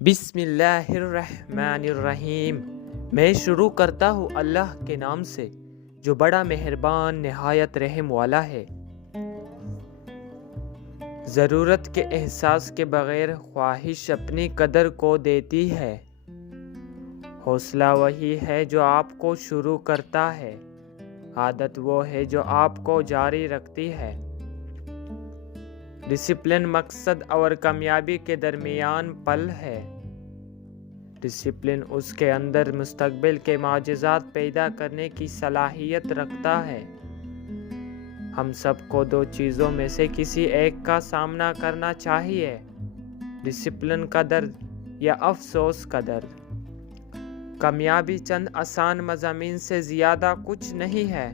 بسم اللہ الرحمن الرحیم۔ میں شروع کرتا ہوں اللہ کے نام سے جو بڑا مہربان نہایت رحم والا ہے۔ ضرورت کے احساس کے بغیر خواہش اپنی قدر کو دیتی ہے۔ حوصلہ وہی ہے جو آپ کو شروع کرتا ہے، عادت وہ ہے جو آپ کو جاری رکھتی ہے۔ ڈسپلن مقصد اور کامیابی کے درمیان پل ہے۔ ڈسپلن اس کے اندر مستقبل کے معجزات پیدا کرنے کی صلاحیت رکھتا ہے۔ ہم سب کو دو چیزوں میں سے کسی ایک کا سامنا کرنا چاہیے، ڈسپلن کا درد یا افسوس کا درد۔ کامیابی چند آسان مضامین سے زیادہ کچھ نہیں ہے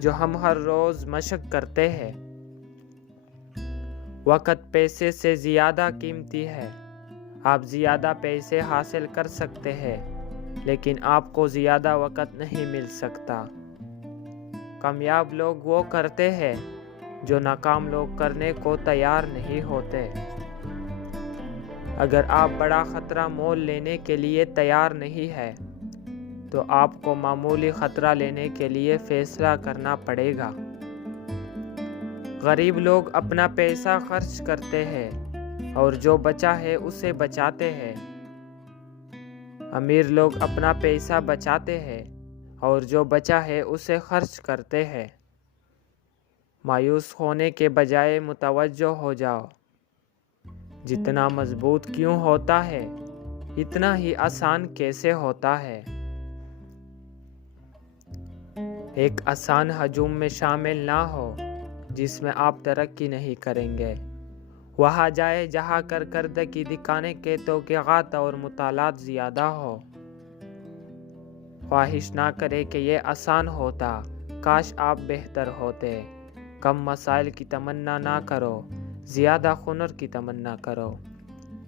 جو ہم ہر روز مشق کرتے ہیں۔ وقت پیسے سے زیادہ قیمتی ہے۔ آپ زیادہ پیسے حاصل کر سکتے ہیں لیکن آپ کو زیادہ وقت نہیں مل سکتا۔ کامیاب لوگ وہ کرتے ہیں جو ناکام لوگ کرنے کو تیار نہیں ہوتے۔ اگر آپ بڑا خطرہ مول لینے کے لیے تیار نہیں ہے تو آپ کو معمولی خطرہ لینے کے لیے فیصلہ کرنا پڑے گا۔ غریب لوگ اپنا پیسہ خرچ کرتے ہیں اور جو بچا ہے اسے بچاتے ہیں۔ امیر لوگ اپنا پیسہ بچاتے ہیں اور جو بچا ہے اسے خرچ کرتے ہیں۔ مایوس ہونے کے بجائے متوجہ ہو جاؤ۔ جتنا مضبوط کیوں ہوتا ہے اتنا ہی آسان کیسے ہوتا ہے۔ ایک آسان ہجوم میں شامل نہ ہو جس میں آپ ترقی نہیں کریں گے۔ وہاں جائے جہاں کارکردگی دکھانے کے توقعات اور مطالعات زیادہ ہو۔ خواہش نہ کرے کہ یہ آسان ہوتا، کاش آپ بہتر ہوتے۔ کم مسائل کی تمنا نہ کرو، زیادہ ہنر کی تمنا کرو۔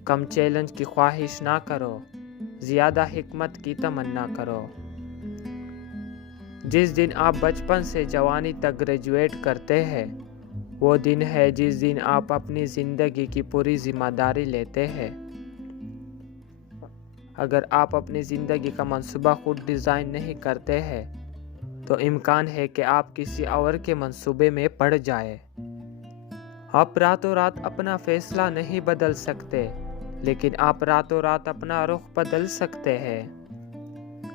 کم چیلنج کی خواہش نہ کرو، زیادہ حکمت کی تمنا کرو۔ جس دن آپ بچپن سے جوانی تک گریجویٹ کرتے ہیں وہ دن ہے جس دن آپ اپنی زندگی کی پوری ذمہ داری لیتے ہیں۔ اگر آپ اپنی زندگی کا منصوبہ خود ڈیزائن نہیں کرتے ہیں تو امکان ہے کہ آپ کسی اور کے منصوبے میں پڑ جائیں۔ آپ راتوں رات اپنا فیصلہ نہیں بدل سکتے لیکن آپ راتوں رات اپنا رخ بدل سکتے ہیں۔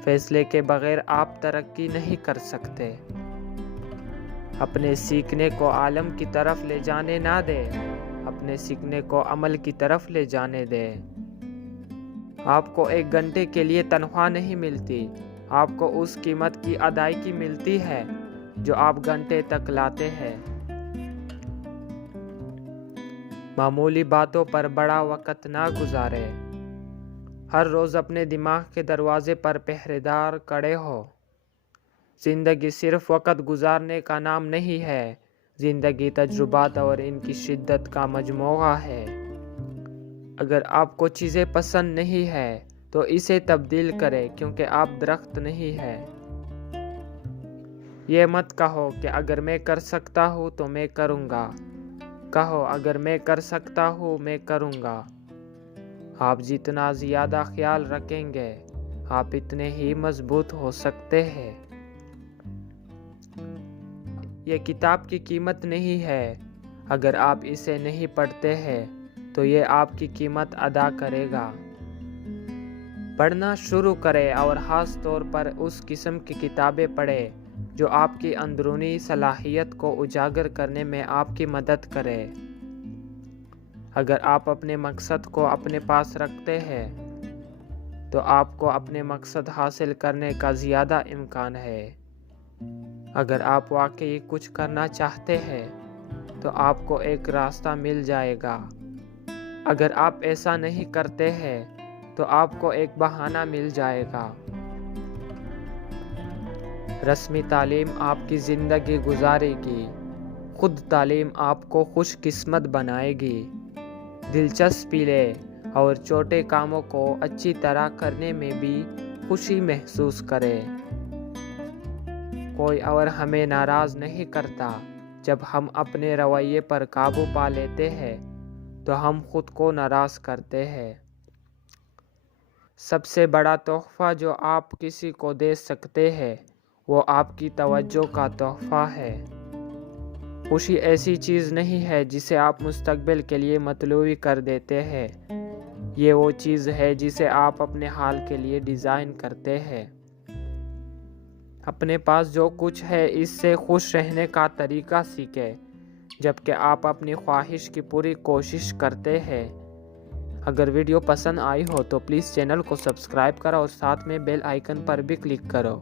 فیصلے کے بغیر آپ ترقی نہیں کر سکتے۔ اپنے سیکھنے کو عالم کی طرف لے جانے نہ دے، اپنے سیکھنے کو عمل کی طرف لے جانے دے۔ آپ کو ایک گھنٹے کے لیے تنخواہ نہیں ملتی، آپ کو اس قیمت کی ادائیگی ملتی ہے جو آپ گھنٹے تک لاتے ہیں۔ معمولی باتوں پر بڑا وقت نہ گزارے۔ ہر روز اپنے دماغ کے دروازے پر پہرے دار کھڑے ہو۔ زندگی صرف وقت گزارنے کا نام نہیں ہے، زندگی تجربات اور ان کی شدت کا مجموعہ ہے۔ اگر آپ کو چیزیں پسند نہیں ہے تو اسے تبدیل کریں کیونکہ آپ درخت نہیں ہے۔ یہ مت کہو کہ اگر میں کر سکتا ہوں تو میں کروں گا، کہو اگر میں کر سکتا ہوں میں کروں گا۔ آپ جتنا زیادہ خیال رکھیں گے آپ اتنے ہی مضبوط ہو سکتے ہیں۔ یہ کتاب کی قیمت نہیں ہے، اگر آپ اسے نہیں پڑھتے ہیں تو یہ آپ کی قیمت ادا کرے گا۔ پڑھنا شروع کریں اور خاص طور پر اس قسم کی کتابیں پڑھیں جو آپ کی اندرونی صلاحیت کو اجاگر کرنے میں آپ کی مدد کرے۔ اگر آپ اپنے مقصد کو اپنے پاس رکھتے ہیں تو آپ کو اپنے مقصد حاصل کرنے کا زیادہ امکان ہے۔ اگر آپ واقعی کچھ کرنا چاہتے ہیں تو آپ کو ایک راستہ مل جائے گا۔ اگر آپ ایسا نہیں کرتے ہیں تو آپ کو ایک بہانہ مل جائے گا۔ رسمی تعلیم آپ کی زندگی گزارے گی، خود تعلیم آپ کو خوش قسمت بنائے گی۔ دلچسپی لے اور چھوٹے کاموں کو اچھی طرح کرنے میں بھی خوشی محسوس کرے۔ کوئی اور ہمیں ناراض نہیں کرتا۔ جب ہم اپنے رویے پر قابو پا لیتے ہیں تو ہم خود کو ناراض کرتے ہیں۔ سب سے بڑا تحفہ جو آپ کسی کو دے سکتے ہیں وہ آپ کی توجہ کا تحفہ ہے۔ خوشی ایسی چیز نہیں ہے جسے آپ مستقبل کے لیے مطلوب کر دیتے ہیں، یہ وہ چیز ہے جسے آپ اپنے حال کے لیے ڈیزائن کرتے ہیں۔ اپنے پاس جو کچھ ہے اس سے خوش رہنے کا طریقہ سیکھیں، جبکہ آپ اپنی خواہش کی پوری کوشش کرتے ہیں۔ اگر ویڈیو پسند آئی ہو تو پلیز چینل کو سبسکرائب کرو اور ساتھ میں بیل آئیکن پر بھی کلک کرو۔